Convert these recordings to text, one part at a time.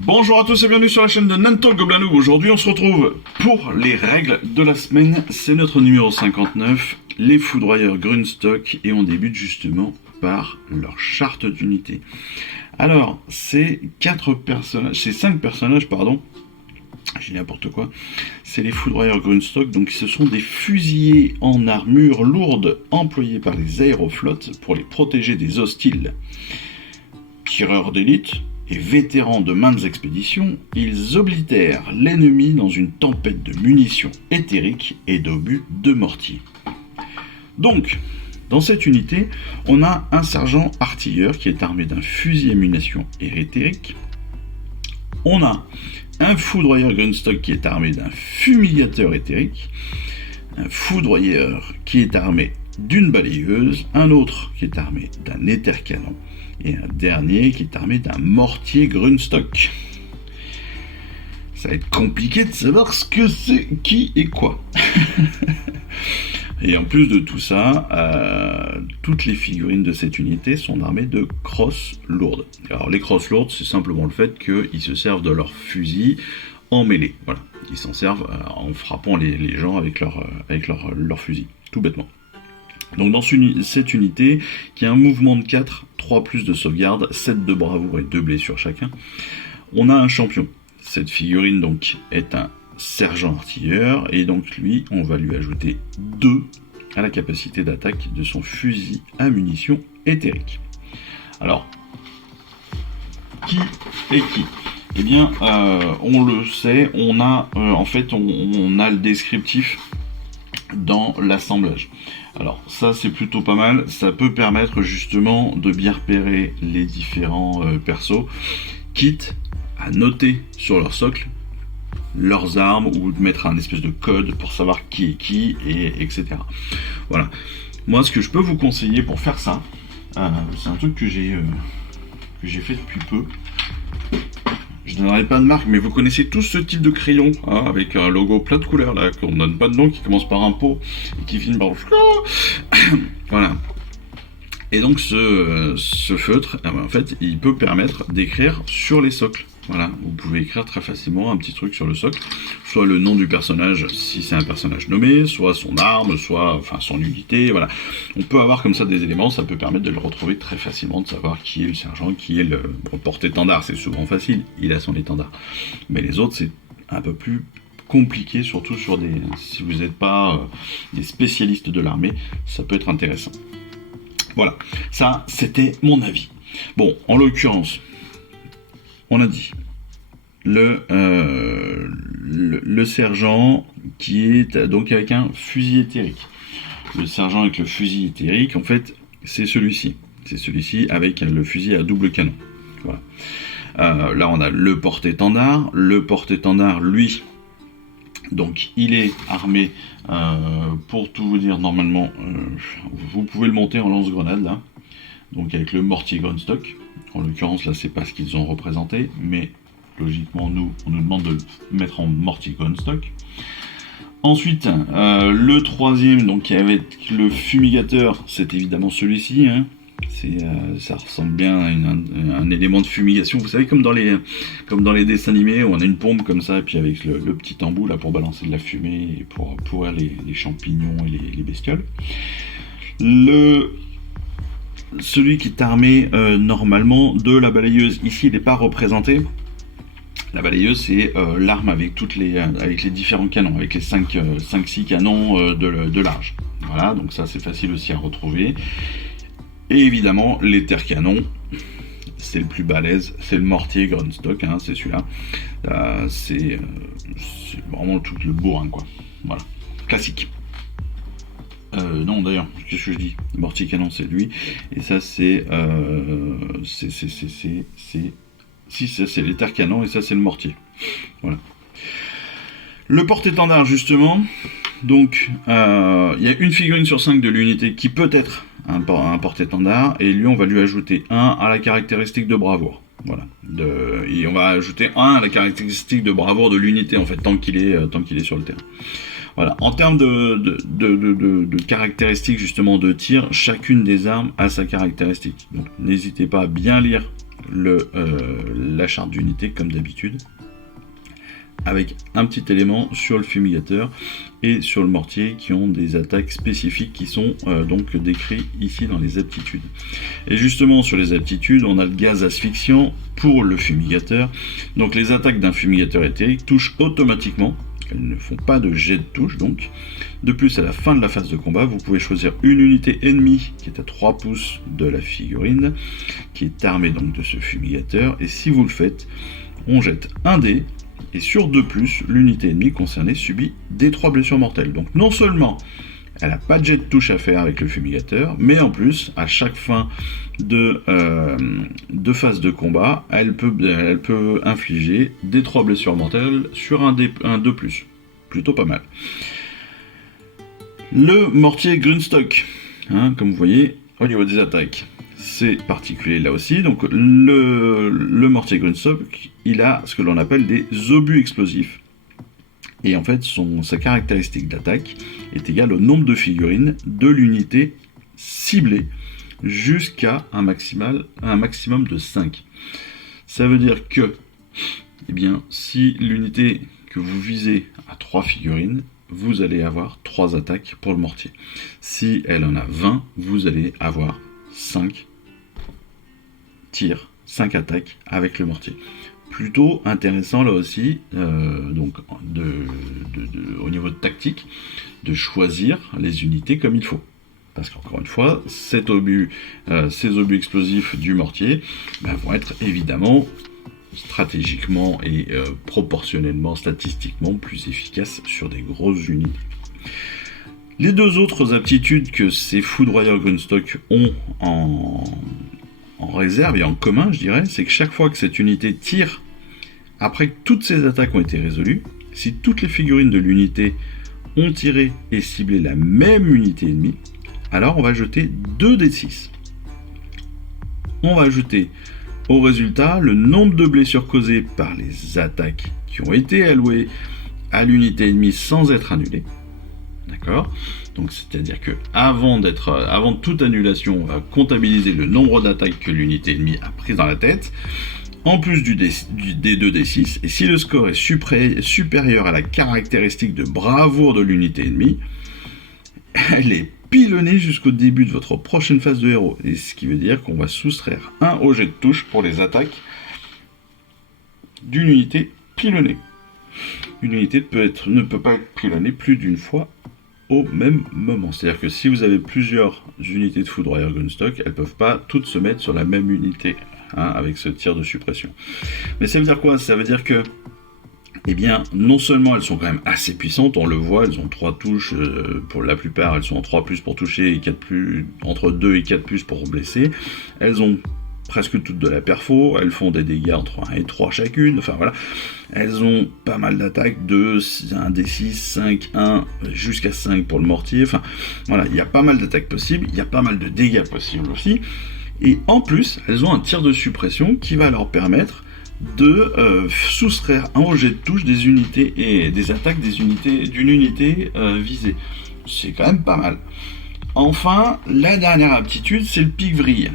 Bonjour à tous et bienvenue sur la chaîne de Nanto Gobelin Noob. Aujourd'hui on se retrouve pour les règles de la semaine. C'est notre numéro 59, les foudroyeurs Grunstock, et on débute justement par leur charte d'unité. Alors, c'est 5 personnages, pardon. J'ai n'importe quoi. C'est les foudroyeurs Grunstock, donc ce sont des fusiliers en armure lourde employés par les aéroflottes pour les protéger des hostiles. Tireurs d'élite et vétérans de maintes expéditions, ils oblitèrent l'ennemi dans une tempête de munitions éthériques et d'obus de mortier. Donc, dans cette unité, on a un sergent artilleur qui est armé d'un fusil à munitions éthériques. On a un foudroyeur Grunstock qui est armé d'un fumigateur éthérique, un foudroyeur qui est armé d'une balayeuse, un autre qui est armé d'un éther-canon, et un dernier qui est armé d'un mortier Grunstock. Ça va être compliqué de savoir ce que c'est, qui et quoi. Et en plus de tout ça, toutes les figurines de cette unité sont armées de crosses lourdes. Alors les crosses lourdes, c'est simplement le fait qu'ils se servent de leur fusil en mêlée. Voilà, ils s'en servent en frappant les gens avec leur fusil, tout bêtement. Donc dans cette unité, qui a un mouvement de 4, 3 plus de sauvegarde, 7 de bravoure et 2 blessures chacun, on a un champion. Cette figurine donc est un sergent artilleur, et donc lui, on va lui ajouter 2 à la capacité d'attaque de son fusil à munitions éthérique. Alors, qui est qui ? Eh bien, on le sait, on a le descriptif dans l'assemblage. Alors ça c'est plutôt pas mal, ça peut permettre justement de bien repérer les différents persos, quitte à noter sur leur socle leurs armes ou de mettre un espèce de code pour savoir qui est qui, et etc. Voilà. Moi ce que je peux vous conseiller pour faire ça, c'est un truc que j'ai fait depuis peu. Je ne donnerai pas de marque, mais vous connaissez tous ce type de crayon, hein, avec un logo plein de couleurs, là, qu'on ne donne pas de nom, qui commence par un pot, et qui finit par... Voilà. Et donc ce feutre, en fait, il peut permettre d'écrire sur les socles. Voilà, vous pouvez écrire très facilement un petit truc sur le socle, soit le nom du personnage si c'est un personnage nommé, soit son arme, soit son unité, voilà. On peut avoir comme ça des éléments, ça peut permettre de le retrouver très facilement, de savoir qui est le sergent, qui est le porte-étendard, c'est souvent facile, il a son étendard. Mais les autres, c'est un peu plus compliqué, surtout si vous n'êtes pas des spécialistes de l'armée, ça peut être intéressant. Voilà, ça c'était mon avis. Bon, en l'occurrence, on a dit le sergent qui est donc avec un fusil éthérique. Le sergent avec le fusil éthérique, en fait, c'est celui-ci. C'est celui-ci avec le fusil à double canon. Voilà. Là, on a le porte-étendard. Le porte-étendard, lui, donc il est armé, pour tout vous dire, normalement, vous pouvez le monter en lance-grenade, là. Donc avec le mortier Grunstock. En l'occurrence, là, c'est pas ce qu'ils ont représenté, mais logiquement, on nous demande de le mettre en mortier Grunstock. Ensuite, le troisième, donc avec le fumigateur, c'est évidemment celui-ci. Hein. Ça ressemble bien à un élément de fumigation. Vous savez, comme dans les dessins animés, où on a une pompe comme ça, et puis avec le petit embout là pour balancer de la fumée et pour pourrir les champignons et les bestioles. Celui qui est armé normalement de la balayeuse, ici il n'est pas représenté. La balayeuse, c'est l'arme avec les différents canons, avec les 5-6 canons de large. Voilà, donc ça c'est facile aussi à retrouver. Et évidemment, l'éther-canon, c'est le plus balèze, c'est le mortier Grunstock, hein, c'est celui-là. C'est vraiment le bourrin, quoi. Voilà, classique. Non, d'ailleurs, qu'est-ce que je dis ? Le mortier canon, c'est lui. Et ça, c'est l'éther-canon, et ça, c'est le mortier. Voilà. Le porte-étendard, justement. Donc, il y a une figurine sur 5 de l'unité qui peut être un porte-étendard, et lui, on va lui ajouter 1 à la caractéristique de bravoure. Voilà. Et on va ajouter 1 à la caractéristique de bravoure de l'unité, en fait, tant qu'il est sur le terrain. Voilà. En termes de caractéristiques justement de tir, chacune des armes a sa caractéristique. Donc n'hésitez pas à bien lire la charte d'unité comme d'habitude, avec un petit élément sur le fumigateur et sur le mortier qui ont des attaques spécifiques qui sont donc décrits ici dans les aptitudes. Et justement sur les aptitudes, on a le gaz asphyxiant pour le fumigateur. Donc les attaques d'un fumigateur éthérique touchent automatiquement, elles ne font pas de jet de touche donc. De plus, à la fin de la phase de combat, vous pouvez choisir une unité ennemie qui est à 3 pouces de la figurine, qui est armée donc de ce fumigateur, et si vous le faites, on jette un dé, et sur 2+, l'unité ennemie concernée subit des 3 blessures mortelles. Donc non seulement elle n'a pas de jet de touche à faire avec le fumigateur, mais en plus, à chaque fin de phase de combat, elle peut infliger des 3 blessures mortelles sur un 2+. Plutôt pas mal. Le mortier Grunstock, comme vous voyez, au niveau des attaques, c'est particulier là aussi. Donc le mortier Grunstock, il a ce que l'on appelle des obus explosifs. Et en fait, sa caractéristique d'attaque est égale au nombre de figurines de l'unité ciblée jusqu'à un maximum de 5. Ça veut dire que, si l'unité que vous visez a 3 figurines, vous allez avoir 3 attaques pour le mortier. Si elle en a 20, vous allez avoir 5 tirs, 5 attaques avec le mortier. Plutôt intéressant là aussi, donc au niveau de tactique, de choisir les unités comme il faut. Parce qu'encore une fois, ces obus explosifs du mortier vont être évidemment stratégiquement et proportionnellement, statistiquement plus efficaces sur des grosses unités. Les deux autres aptitudes que ces foudroyeurs Grunstock ont en réserve et en commun, je dirais, c'est que chaque fois que cette unité tire, après que toutes ses attaques ont été résolues, si toutes les figurines de l'unité ont tiré et ciblé la même unité ennemie, alors on va jeter 2d6. On va ajouter au résultat le nombre de blessures causées par les attaques qui ont été allouées à l'unité ennemie sans être annulées. D'accord ? Donc c'est-à-dire que avant toute annulation, on va comptabiliser le nombre d'attaques que l'unité ennemie a prise dans la tête, en plus des 2d6, et si le score est supérieur à la caractéristique de bravoure de l'unité ennemie, elle est pilonnée jusqu'au début de votre prochaine phase de héros, et ce qui veut dire qu'on va soustraire 1 au jet de touche pour les attaques d'une unité pilonnée. Une unité ne peut pas être pilonnée plus d'une fois au même moment. C'est-à-dire que si vous avez plusieurs unités de foudroyeur Grunstock, elles ne peuvent pas toutes se mettre sur la même unité, avec ce tir de suppression. Mais ça veut dire quoi ? Ça veut dire que, non seulement elles sont quand même assez puissantes, on le voit, elles ont 3 touches, pour la plupart elles sont en 3+, pour toucher, et 4+, entre 2 et 4+, pour blesser, elles ont presque toutes de la perfo, elles font des dégâts entre 1 et 3 chacune, enfin voilà, elles ont pas mal d'attaques de 1d6, 5, 1, jusqu'à 5 pour le mortier, enfin voilà, il y a pas mal d'attaques possibles, il y a pas mal de dégâts possibles aussi, et en plus, elles ont un tir de suppression qui va leur permettre de soustraire un rejet de touche des unités et des attaques d'une unité visée. C'est quand même pas mal. Enfin, la dernière aptitude, c'est le pique-vrille.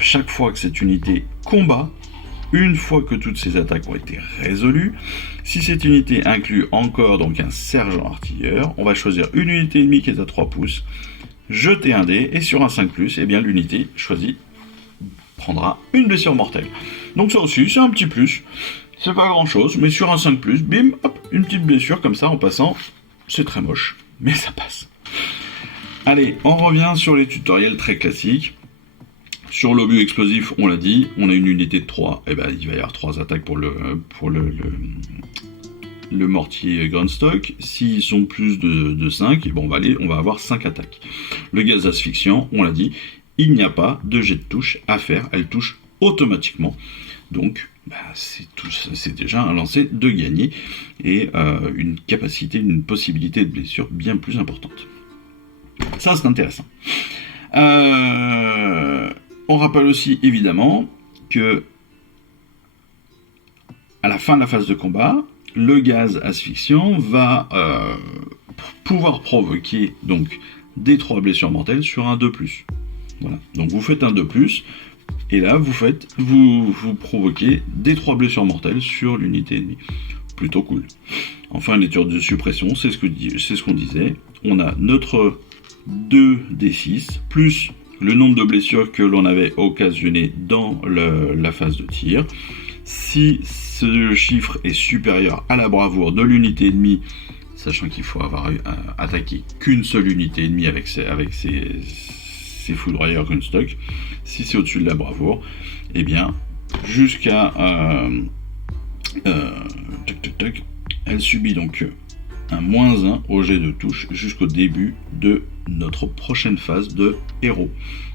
Chaque fois que cette unité combat, une fois que toutes ses attaques ont été résolues, si cette unité inclut encore donc un sergent artilleur, on va choisir une unité ennemie qui est à 3 pouces, jeter un dé, et sur un 5+, l'unité choisie prendra une blessure mortelle. Donc ça aussi, c'est un petit plus, c'est pas grand chose, mais sur un 5+, bim, hop, une petite blessure comme ça en passant, c'est très moche, mais ça passe. Allez, on revient sur les tutoriels très classiques. Sur l'obus explosif, on l'a dit, on a une unité de 3, il va y avoir 3 attaques pour le mortier Grunstock. S'ils sont plus de 5, on va avoir 5 attaques. Le gaz asphyxiant, on l'a dit, il n'y a pas de jet de touche à faire, elle touche automatiquement. Donc, c'est déjà un lancer de gagner et une possibilité de blessure bien plus importante. Ça, c'est intéressant. On rappelle aussi, évidemment, que à la fin de la phase de combat, le gaz asphyxiant va pouvoir provoquer donc des 3 blessures mortelles sur un 2+. Voilà. Donc vous faites un 2+, Et là, vous provoquez des 3 blessures mortelles sur l'unité ennemie. Plutôt cool. Enfin, les tirs de suppression, c'est ce qu'on disait. On a notre 2d6 plus le nombre de blessures que l'on avait occasionné dans la phase de tir. Si ce chiffre est supérieur à la bravoure de l'unité ennemie, sachant qu'il faut avoir attaqué qu'une seule unité ennemie avec ses foudroyeurs Gunstock, si c'est au-dessus de la bravoure, eh bien, jusqu'à... elle subit donc un -1 au jet de touche jusqu'au début de notre prochaine phase de héros.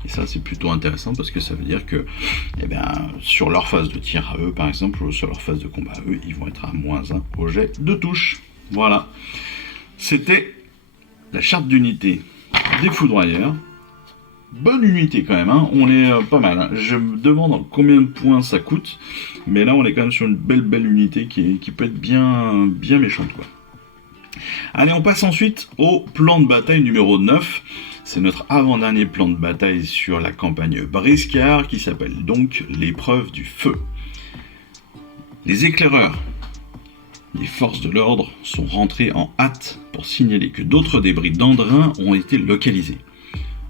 Et ça, c'est plutôt intéressant parce que ça veut dire que sur leur phase de tir à eux, par exemple, ou sur leur phase de combat à eux, ils vont être à -1 au jet de touche. Voilà. C'était la charte d'unité des foudroyeurs. Bonne unité quand même, hein. On est pas mal. Hein. Je me demande combien de points ça coûte, mais là on est quand même sur une belle unité qui peut être bien méchante, quoi. Allez, on passe ensuite au plan de bataille numéro 9. C'est notre avant-dernier plan de bataille sur la campagne Briscard, qui s'appelle donc l'épreuve du feu. Les éclaireurs, les forces de l'ordre, sont rentrés en hâte pour signaler que d'autres débris d'Andrin ont été localisés,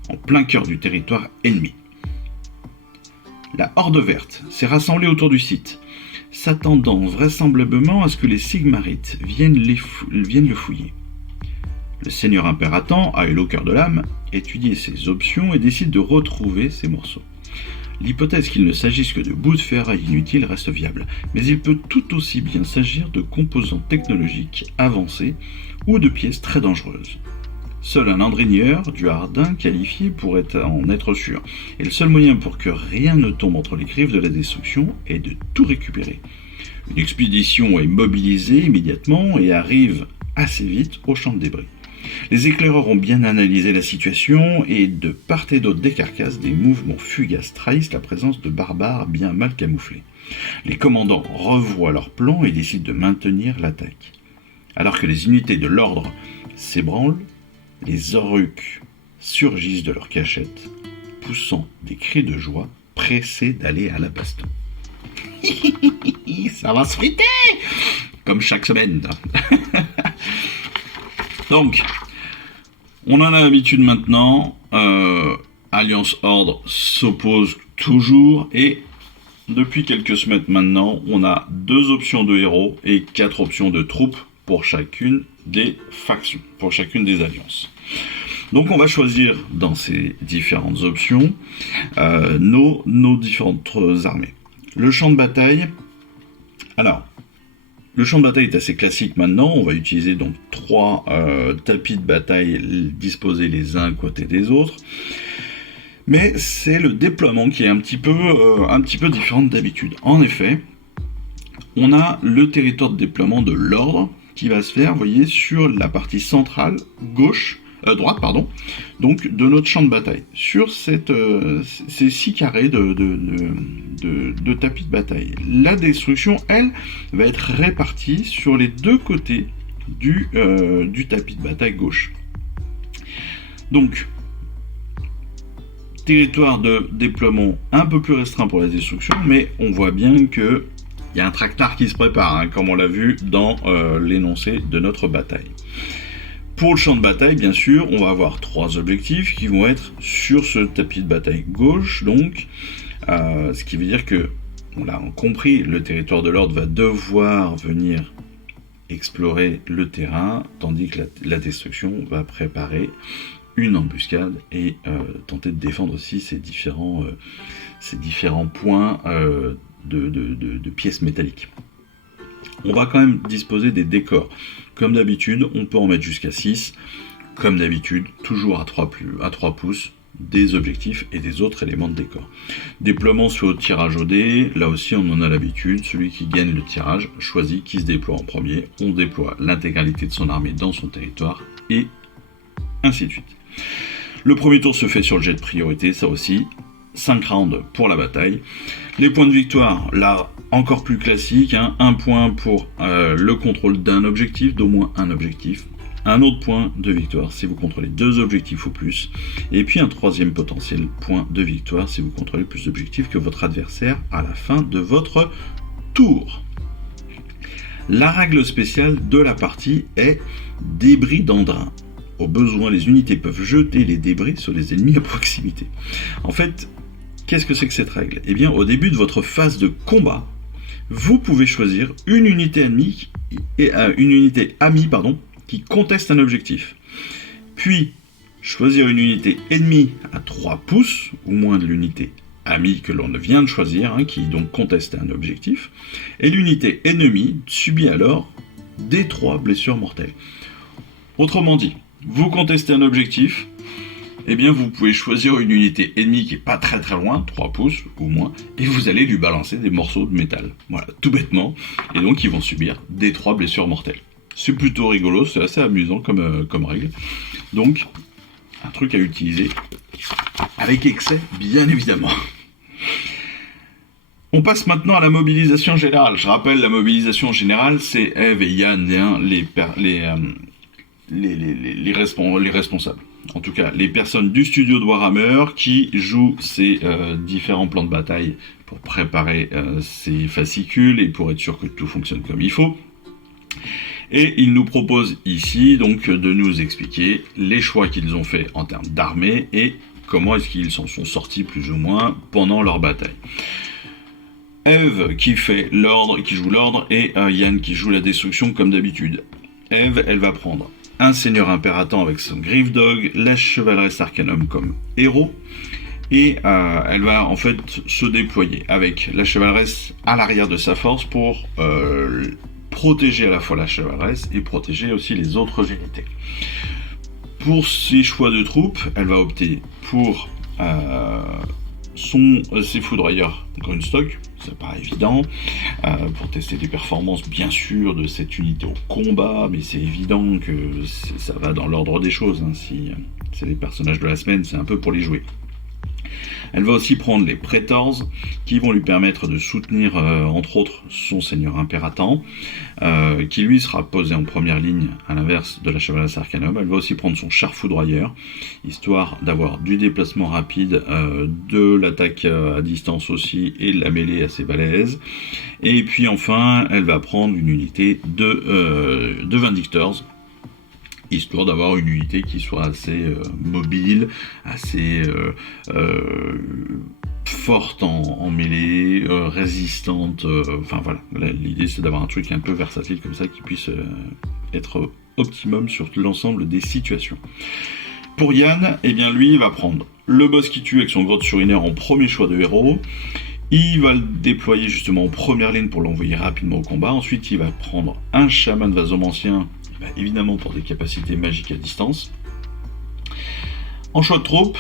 en plein cœur du territoire ennemi. La Horde Verte s'est rassemblée autour du site, s'attendant vraisemblablement à ce que les Sigmarites viennent le fouiller. Le seigneur impératant, à au cœur de l'âme, étudie ses options et décide de retrouver ces morceaux. L'hypothèse qu'il ne s'agisse que de bouts de ferraille inutiles reste viable, mais il peut tout aussi bien s'agir de composants technologiques avancés ou de pièces très dangereuses. Seul un andrigneur du Hardin qualifié pourrait en être sûr, et le seul moyen pour que rien ne tombe entre les griffes de la destruction est de tout récupérer. Une expédition est mobilisée immédiatement et arrive assez vite au champ de débris. Les éclaireurs ont bien analysé la situation et de part et d'autre des carcasses, des mouvements fugaces trahissent la présence de barbares bien mal camouflés. Les commandants revoient leur plan et décident de maintenir l'attaque. Alors que les unités de l'ordre s'ébranlent, les Oruks surgissent de leur cachette, poussant des cris de joie, pressés d'aller à la baston. Ça va se friter, comme chaque semaine. Donc, on en a l'habitude maintenant. Alliance Horde s'oppose toujours et depuis quelques semaines maintenant, on a 2 options de héros et 4 options de troupes pour chacune des factions, pour chacune des alliances. Donc on va choisir dans ces différentes options nos différentes armées. Le champ de bataille, alors, le champ de bataille est assez classique maintenant, on va utiliser donc 3 tapis de bataille disposés les uns à côté des autres, mais c'est le déploiement qui est un petit peu différent d'habitude. En effet, on a le territoire de déploiement de l'ordre, qui va se faire, vous voyez, sur la partie centrale, droite, donc de notre champ de bataille, sur ces 6 carrés de tapis de bataille. La destruction, elle, va être répartie sur les 2 côtés du tapis de bataille gauche. Donc, territoire de déploiement un peu plus restreint pour la destruction, mais on voit bien que il y a un tractard qui se prépare, hein, comme on l'a vu dans l'énoncé de notre bataille. Pour le champ de bataille, bien sûr, on va avoir 3 objectifs qui vont être sur ce tapis de bataille gauche, donc, ce qui veut dire que, on l'a compris, le territoire de l'ordre va devoir venir explorer le terrain, tandis que la destruction va préparer une embuscade et tenter de défendre aussi ces différents points de pièces métalliques. On va quand même disposer des décors. Comme d'habitude, on peut en mettre jusqu'à 6. Comme d'habitude, toujours à 3 pouces, des objectifs et des autres éléments de décor. Déploiement sur le tirage au dé, là aussi on en a l'habitude. Celui qui gagne le tirage choisit qui se déploie en premier. On déploie l'intégralité de son armée dans son territoire et ainsi de suite. Le premier tour se fait sur le jet de priorité, ça aussi. 5 rounds pour la bataille. Les points de victoire, là, encore plus classique, hein, 1 point pour le contrôle d'un objectif, d'au moins un objectif. Un autre point de victoire si vous contrôlez 2 objectifs ou plus. Et puis un troisième potentiel point de victoire si vous contrôlez plus d'objectifs que votre adversaire à la fin de votre tour. La règle spéciale de la partie est débris d'Andrin. Au besoin, les unités peuvent jeter les débris sur les ennemis à proximité. En fait, qu'est-ce que c'est que cette règle ? Eh bien, au début de votre phase de combat, vous pouvez choisir une unité amie qui conteste un objectif. Puis, choisir une unité ennemie à 3 pouces, ou moins de l'unité amie que l'on vient de choisir, qui donc conteste un objectif, et l'unité ennemie subit alors des 3 blessures mortelles. Autrement dit, vous contestez un objectif, eh bien vous pouvez choisir une unité ennemie qui est pas très très loin, 3 pouces ou moins, et vous allez lui balancer des morceaux de métal. Voilà, tout bêtement, et donc ils vont subir des 3 blessures mortelles. C'est plutôt rigolo, c'est assez amusant comme règle. Donc, un truc à utiliser avec excès, bien évidemment. On passe maintenant à la mobilisation générale. Je rappelle, la mobilisation générale, c'est Eve et Yann, les responsables. En tout cas, les personnes du studio de Warhammer qui jouent ces différents plans de bataille pour préparer ces fascicules et pour être sûr que tout fonctionne comme il faut. Et ils nous proposent ici donc de nous expliquer les choix qu'ils ont faits en termes d'armée et comment est-ce qu'ils s'en sont sortis plus ou moins pendant leur bataille. Eve qui fait l'ordre, qui joue l'ordre, et Yann qui joue la destruction comme d'habitude. Eve, elle va prendre un seigneur impératant avec son Griff Dog, la chevaleresse Arcanum comme héros, et elle va en fait se déployer avec la chevaleresse à l'arrière de sa force pour protéger à la fois la chevaleresse et protéger aussi les autres unités. Pour ses choix de troupes, elle va opter pour ses foudroyeurs Grunstock, ça paraît évident, pour tester les performances bien sûr de cette unité au combat, mais c'est évident que ça va dans l'ordre des choses, si c'est les personnages de la semaine, c'est un peu pour les jouer. Elle va aussi prendre les Praetors qui vont lui permettre de soutenir entre autres son seigneur impératant qui lui sera posé en première ligne à l'inverse de la chevaleresse Arcanum. Elle va aussi prendre son char foudroyeur histoire d'avoir du déplacement rapide, de l'attaque à distance aussi et de la mêlée assez balèze. Et puis enfin elle va prendre une unité de Vindictors histoire d'avoir une unité qui soit assez mobile, assez forte en mêlée, résistante, enfin voilà, l'idée c'est d'avoir un truc un peu versatile comme ça qui puisse être optimum sur l'ensemble des situations. Pour Yann, eh bien lui il va prendre le boss qui tue avec son grotte surinaire en premier choix de héros. Il va le déployer justement en première ligne pour l'envoyer rapidement au combat. Ensuite il va prendre un chaman vasomancien, évidemment pour des capacités magiques à distance. En choix de troupe,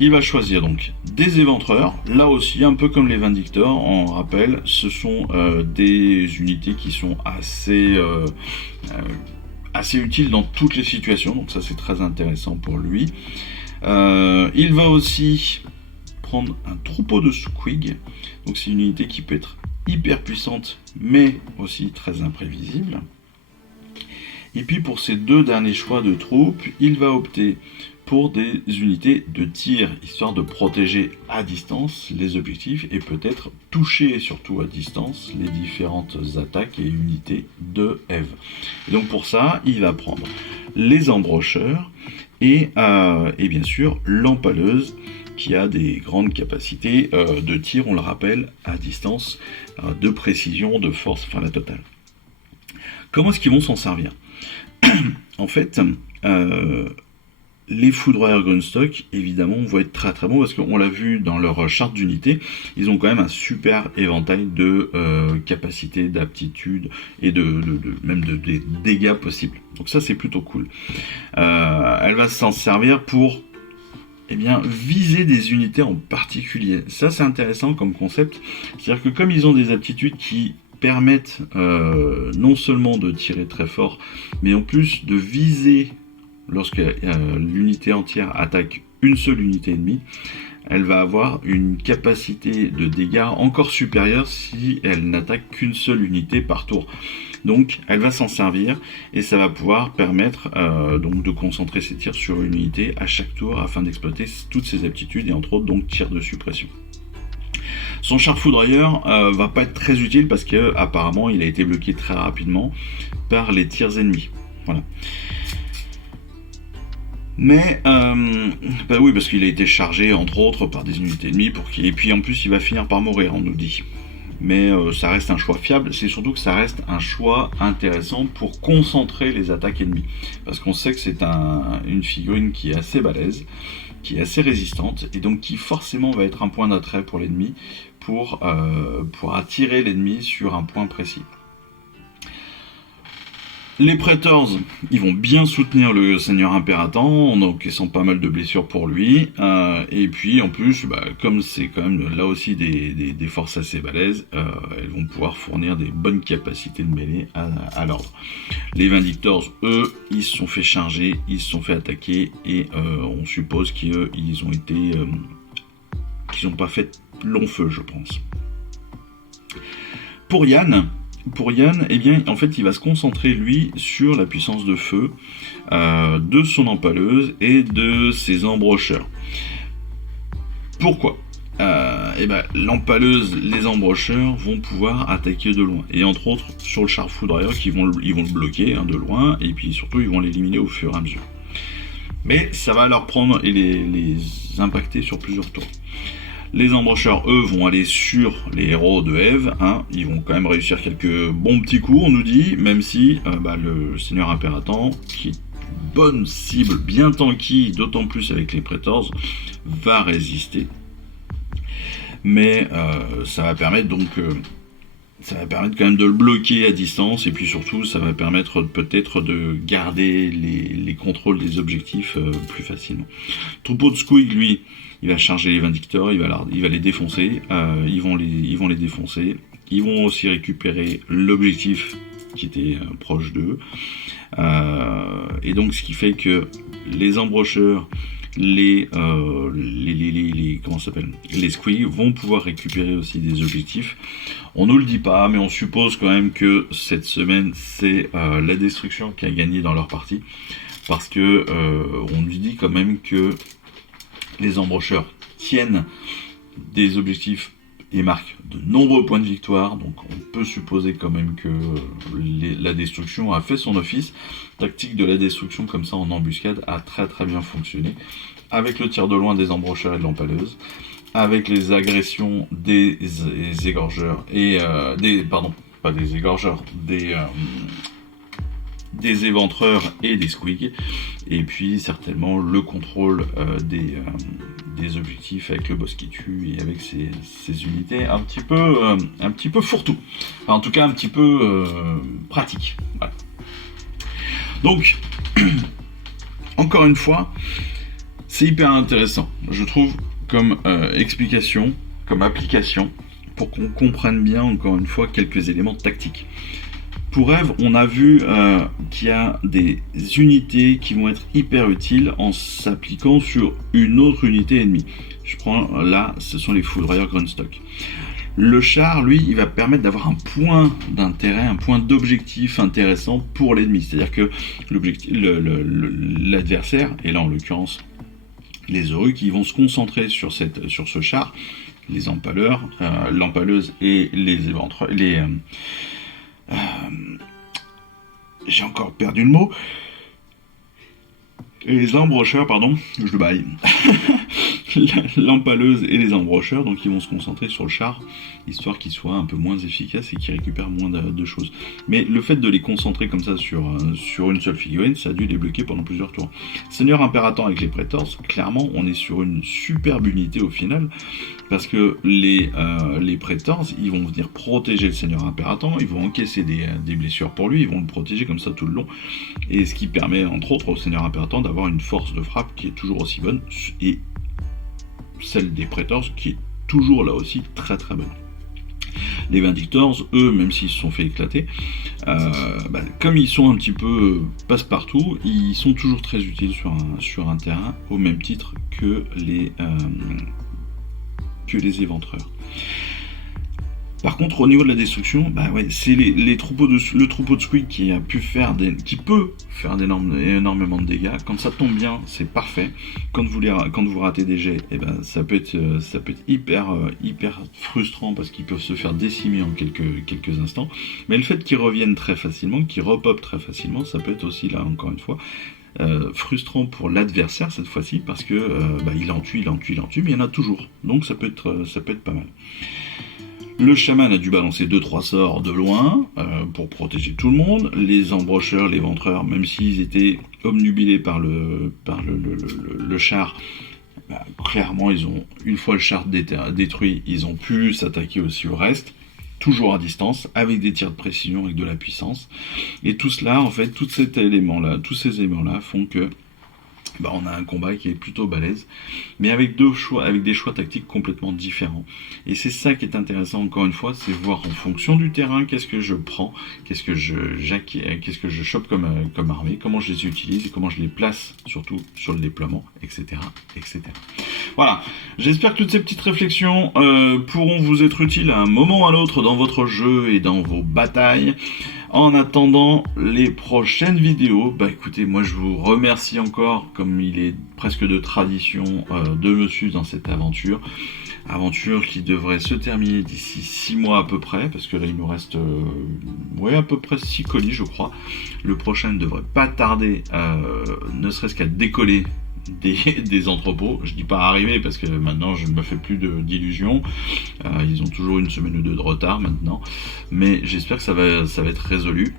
il va choisir donc des éventreurs, là aussi un peu comme les Vindictors, on rappelle, ce sont des unités qui sont assez utiles dans toutes les situations, donc ça c'est très intéressant pour lui. Il va aussi prendre un troupeau de Squig, donc c'est une unité qui peut être hyper puissante mais aussi très imprévisible. Et puis pour ces deux derniers choix de troupes, il va opter pour des unités de tir, histoire de protéger à distance les objectifs et peut-être toucher surtout à distance les différentes attaques et unités de Eve. Et donc pour ça, il va prendre les embrocheurs et bien sûr l'empaleuse qui a des grandes capacités de tir, on le rappelle, à distance, de précision, de force, enfin la totale. Comment est-ce qu'ils vont s'en servir ? En fait, les foudroyeurs Grunstock, évidemment, vont être très très bons parce qu'on l'a vu dans leur charte d'unité, ils ont quand même un super éventail de capacités, d'aptitudes et même de dégâts possibles. Donc ça, c'est plutôt cool. Elle va s'en servir pour viser des unités en particulier. Ça, c'est intéressant comme concept. C'est-à-dire que comme ils ont des aptitudes qui permettent non seulement de tirer très fort, mais en plus de viser lorsque l'unité entière attaque une seule unité ennemie, elle va avoir une capacité de dégâts encore supérieure si elle n'attaque qu'une seule unité par tour. Donc elle va s'en servir et ça va pouvoir permettre donc de concentrer ses tirs sur une unité à chaque tour afin d'exploiter toutes ses aptitudes et entre autres donc tir de suppression. Son char foudroyeur va pas être très utile parce que apparemment il a été bloqué très rapidement par les tirs ennemis. Voilà. Mais bah oui, parce qu'il a été chargé entre autres par des unités ennemies et puis en plus il va finir par mourir, on nous dit. Mais ça reste un choix fiable, c'est surtout que ça reste un choix intéressant pour concentrer les attaques ennemies. Parce qu'on sait que c'est une figurine qui est assez balèze, qui est assez résistante, et donc qui forcément va être un point d'attrait pour l'ennemi, pour attirer l'ennemi sur un point précis. Les Praetors, ils vont bien soutenir le Seigneur Impératant, en encaissant pas mal de blessures pour lui. Et puis en plus, comme c'est quand même là aussi des forces assez balèzes, elles vont pouvoir fournir des bonnes capacités de mêlée à l'ordre. Les Vindictors, eux, ils se sont fait charger, ils se sont fait attaquer, et on suppose qu'ils n'ont pas fait long feu, je pense. Pour Yann, eh bien, en fait, il va se concentrer, lui, sur la puissance de feu de son empaleuse et de ses embrocheurs. Pourquoi l'empaleuse, les embrocheurs vont pouvoir attaquer de loin. Et entre autres, sur le char foudroyeur, ils vont le bloquer de loin, et puis surtout, ils vont l'éliminer au fur et à mesure. Mais ça va leur prendre et les impacter sur plusieurs tours. Les embrocheurs, eux, vont aller sur les héros de Eve. Ils vont quand même réussir quelques bons petits coups, on nous dit, même si le Seigneur Impératant, qui est une bonne cible, bien tanky, d'autant plus avec les Praetors, va résister. Mais ça va permettre quand même de le bloquer à distance, et puis surtout, ça va permettre peut-être de garder les contrôles des objectifs plus facilement. Troupeau de Squig, lui, il va charger les Vindictors, il va les défoncer, ils vont les défoncer, ils vont aussi récupérer l'objectif qui était proche d'eux, et donc ce qui fait que les embrocheurs, les Squig vont pouvoir récupérer aussi des objectifs. On nous le dit pas, mais on suppose quand même que cette semaine c'est la destruction qui a gagné dans leur partie, parce que on nous dit quand même que les embrocheurs tiennent des objectifs et marquent de nombreux points de victoire, donc on peut supposer quand même que la destruction a fait son office. Tactique de la destruction comme ça en embuscade a très très bien fonctionné, avec le tir de loin des embrocheurs et de l'empaleuse, avec les agressions des égorgeurs et des éventreurs et des Squig, et puis certainement le contrôle des objectifs avec le boss qui tue et avec ces unités un petit peu fourre-tout, enfin, en tout cas un petit peu pratique. Voilà. Donc encore une fois, c'est hyper intéressant, je trouve, comme explication, comme application, pour qu'on comprenne bien encore une fois quelques éléments tactiques. Pour Eve, on a vu qu'il y a des unités qui vont être hyper utiles en s'appliquant sur une autre unité ennemie. Je prends là, ce sont les foudroyeurs Grunstock. Le char, lui, il va permettre d'avoir un point d'intérêt, un point d'objectif intéressant pour l'ennemi. C'est-à-dire que l'adversaire, et là en l'occurrence les Oruks, qui vont se concentrer sur ce char, les empaleurs, l'empaleuse et les éventreurs, j'ai encore perdu le mot. Et les embrocheurs, pardon, je le baille. L'empaleuse et les embrocheurs, donc ils vont se concentrer sur le char, histoire qu'il soit un peu moins efficace et qu'il récupère moins de choses. Mais le fait de les concentrer comme ça sur une seule figurine, ça a dû les bloquer pendant plusieurs tours. Seigneur Impératant avec les Praetors, clairement, on est sur une superbe unité au final, parce que les Praetors, ils vont venir protéger le Seigneur Impératant, ils vont encaisser des blessures pour lui, ils vont le protéger comme ça tout le long, et ce qui permet entre autres au Seigneur Impératant d'avoir une force de frappe qui est toujours aussi bonne, et celle des Praetors qui est toujours là aussi très très bonne. Les Vindictors, eux, même s'ils se sont fait éclater, comme ils sont un petit peu passe-partout, ils sont toujours très utiles sur un terrain, au même titre que les éventreurs. Par contre, au niveau de la destruction, bah ouais, c'est le troupeau de squid qui peut faire énormément de dégâts. Quand ça tombe bien, c'est parfait. Quand vous ratez des jets, et ben ça peut être hyper frustrant parce qu'ils peuvent se faire décimer en quelques instants. Mais le fait qu'ils reviennent très facilement, qu'ils repopent très facilement, ça peut être aussi là encore une fois frustrant pour l'adversaire cette fois-ci parce que il en tue, mais il y en a toujours. Donc ça peut être pas mal. Le chaman a dû balancer 2-3 sorts de loin pour protéger tout le monde. Les embrocheurs, les ventreurs, même s'ils étaient obnubilés par le char, clairement, une fois le char détruit, ils ont pu s'attaquer aussi au reste, toujours à distance, avec des tirs de précision, avec de la puissance. Et tout cela, en fait, tous ces éléments-là font que on a un combat qui est plutôt balèze, mais avec des choix tactiques complètement différents. Et c'est ça qui est intéressant encore une fois, c'est voir en fonction du terrain qu'est-ce que je prends, qu'est-ce que je chope comme armée, comment je les utilise et comment je les place, surtout sur le déploiement, etc. etc. Voilà, j'espère que toutes ces petites réflexions pourront vous être utiles à un moment ou à l'autre dans votre jeu et dans vos batailles. En attendant les prochaines vidéos, écoutez, moi je vous remercie encore, comme il est presque de tradition, de me suivre dans cette aventure. Aventure qui devrait se terminer d'ici 6 mois à peu près, parce que là il nous reste à peu près 6 colis je crois. Le prochain ne devrait pas tarder, ne serait-ce qu'à décoller des entrepôts. Je dis pas arriver parce que maintenant je ne me fais plus d'illusions. Ils ont toujours une semaine ou deux de retard maintenant, mais j'espère que ça va être résolu.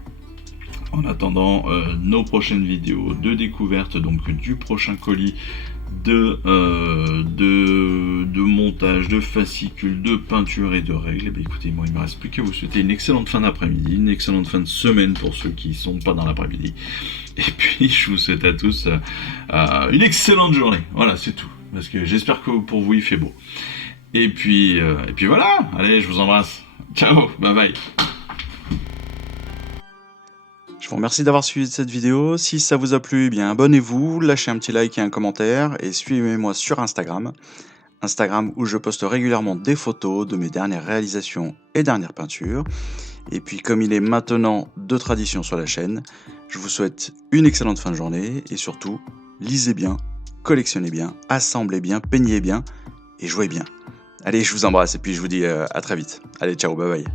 En attendant nos prochaines vidéos de découverte donc du prochain colis, de montage, de fascicules, de peinture et de règles, écoutez, moi il me reste plus qu'à vous souhaiter une excellente fin d'après-midi, une excellente fin de semaine pour ceux qui sont pas dans l'après-midi, et puis je vous souhaite à tous une excellente journée. Voilà, c'est tout, parce que j'espère que pour vous il fait beau. Et puis voilà, allez, je vous embrasse. Ciao, bye bye. Je vous remercie d'avoir suivi cette vidéo. Si ça vous a plu, abonnez-vous, lâchez un petit like et un commentaire et suivez-moi sur Instagram où je poste régulièrement des photos de mes dernières réalisations et dernières peintures. Et puis comme il est maintenant de tradition sur la chaîne, je vous souhaite une excellente fin de journée et surtout, lisez bien, collectionnez bien, assemblez bien, peignez bien et jouez bien. Allez, je vous embrasse et puis je vous dis à très vite. Allez, ciao, bye bye.